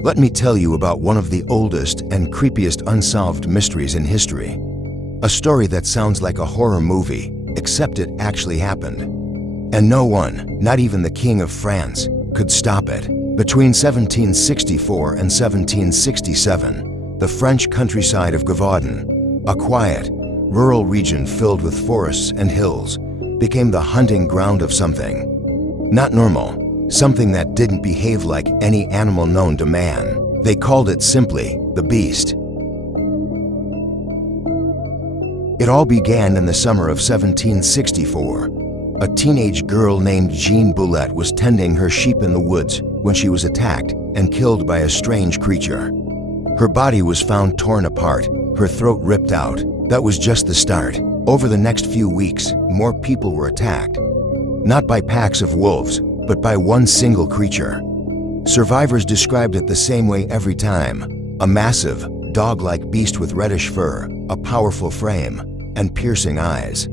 Let me tell you about one of the oldest and creepiest unsolved mysteries in history. A story that sounds like a horror movie, except it actually happened. And no one, not even the King of France, could stop it. Between 1764 and 1767, the French countryside of Gévaudan, a quiet, rural region filled with forests and hills, became the hunting ground of something not normal. Something that didn't behave like any animal known to man. They called it simply the beast. It all began in the summer of 1764. A teenage girl named Jean Boulette was tending her sheep in the woods when she was attacked and killed by a strange creature. Her body was found torn apart, her throat ripped out. That was just the start. Over the next few weeks, more people were attacked. Not by packs of wolves, but by one single creature. Survivors described it the same way every time: a massive, dog-like beast with reddish fur, a powerful frame, and piercing eyes.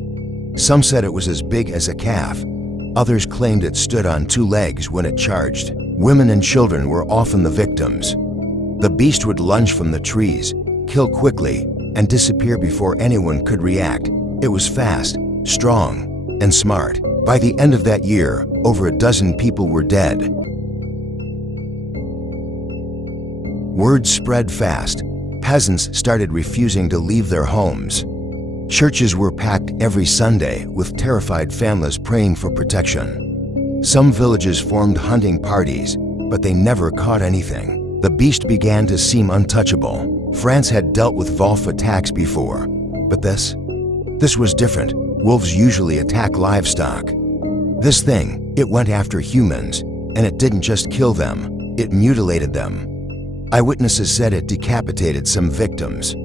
Some said it was as big as a calf. Others claimed it stood on two legs when it charged. Women and children were often the victims. The beast would lunge from the trees, kill quickly, and disappear before anyone could react. It was fast, strong, and smart. By the end of that year, over a dozen people were dead. Word spread fast. Peasants started refusing to leave their homes. Churches were packed every Sunday with terrified families praying for protection. Some villages formed hunting parties, but they never caught anything. The beast began to seem untouchable. France had dealt with wolf attacks before, but this was different. Wolves usually attack livestock. This thing, it went after humans, and it didn't just kill them, it mutilated them. Eyewitnesses said it decapitated some victims,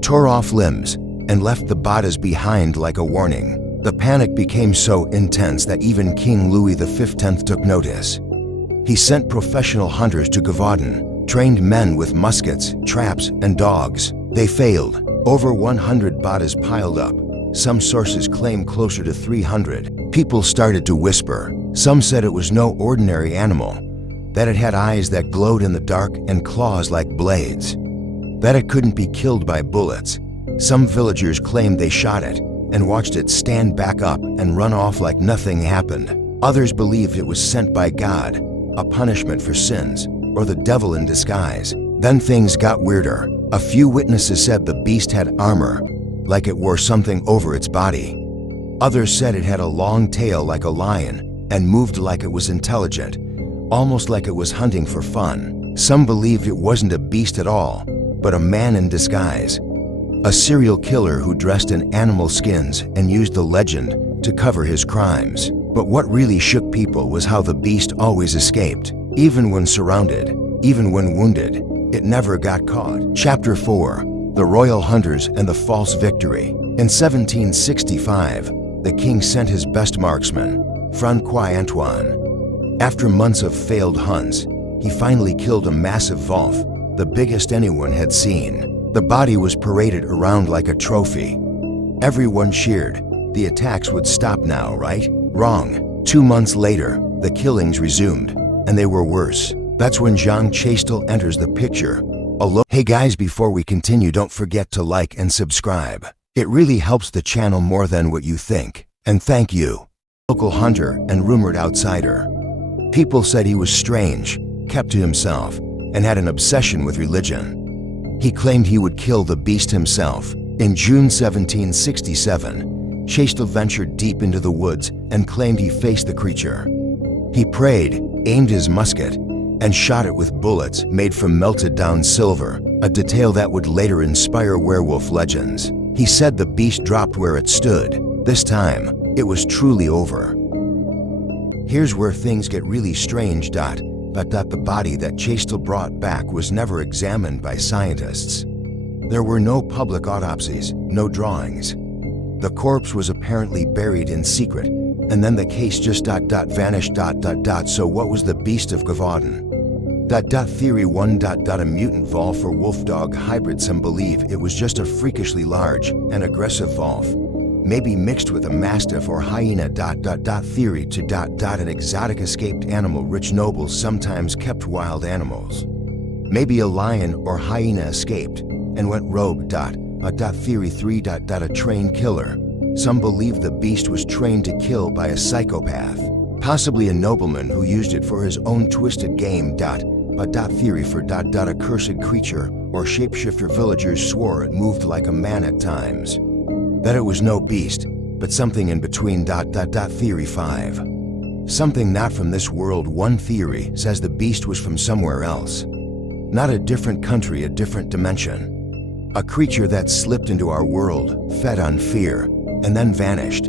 tore off limbs, and left the bodies behind like a warning. The panic became so intense that even King Louis XV took notice. He sent professional hunters to Gévaudan, trained men with muskets, traps, and dogs. They failed. Over 100 bodies piled up. Some sources claim closer to 300. People started to whisper. Some said it was no ordinary animal, that it had eyes that glowed in the dark and claws like blades, that it couldn't be killed by bullets. Some villagers claimed they shot it and watched it stand back up and run off like nothing happened. Others believed it was sent by God, a punishment for sins, or the devil in disguise. Then things got weirder. A few witnesses said the beast had armor, like it wore something over its body. Others said it had a long tail like a lion and moved like it was intelligent, almost like it was hunting for fun. Some believed it wasn't a beast at all, but a man in disguise. A serial killer who dressed in animal skins and used the legend to cover his crimes. But what really shook people was how the beast always escaped. Even when surrounded, even when wounded, it never got caught. Chapter 4. The Royal Hunters and the False Victory. In 1765, the king sent his best marksman, Francois Antoine. After months of failed hunts, he finally killed a massive wolf, the biggest anyone had seen. The body was paraded around like a trophy. Everyone cheered. The attacks would stop now, right? Wrong. 2 months later, the killings resumed, and they were worse. That's when Jean Chastel enters the picture. Hey guys, before we continue, don't forget to like and subscribe. It really helps the channel more than what you think. And thank you. Local hunter and rumored outsider. People said he was strange, kept to himself, and had an obsession with religion. He claimed he would kill the beast himself. In June 1767, Chastel ventured deep into the woods and claimed he faced the creature. He prayed, aimed his musket, and shot it with bullets made from melted down silver, a detail that would later inspire werewolf legends. He said the beast dropped where it stood. This time, it was truly over. Here's where things get really strange. The body that Chastel brought back was never examined by scientists. There were no public autopsies, no drawings. The corpse was apparently buried in secret, and then the case just vanished. So what was the beast of Gévaudan? Theory 1. A mutant wolf or wolf dog hybrid. Some believe it was just a freakishly large and aggressive wolf, maybe mixed with a mastiff or hyena. Theory 2. An exotic escaped animal. Rich nobles sometimes kept wild animals. Maybe a lion or hyena escaped and went rogue. Theory 3. A trained killer. Some believe the beast was trained to kill by a psychopath, possibly a nobleman who used it for his own twisted game. Theory 4. A cursed creature or shapeshifter. Villagers swore it moved like a man at times, that it was no beast, but something in between. Theory 5. Something not from this world. One theory says the beast was from somewhere else. Not a different country, a different dimension. A creature that slipped into our world, fed on fear, and then vanished.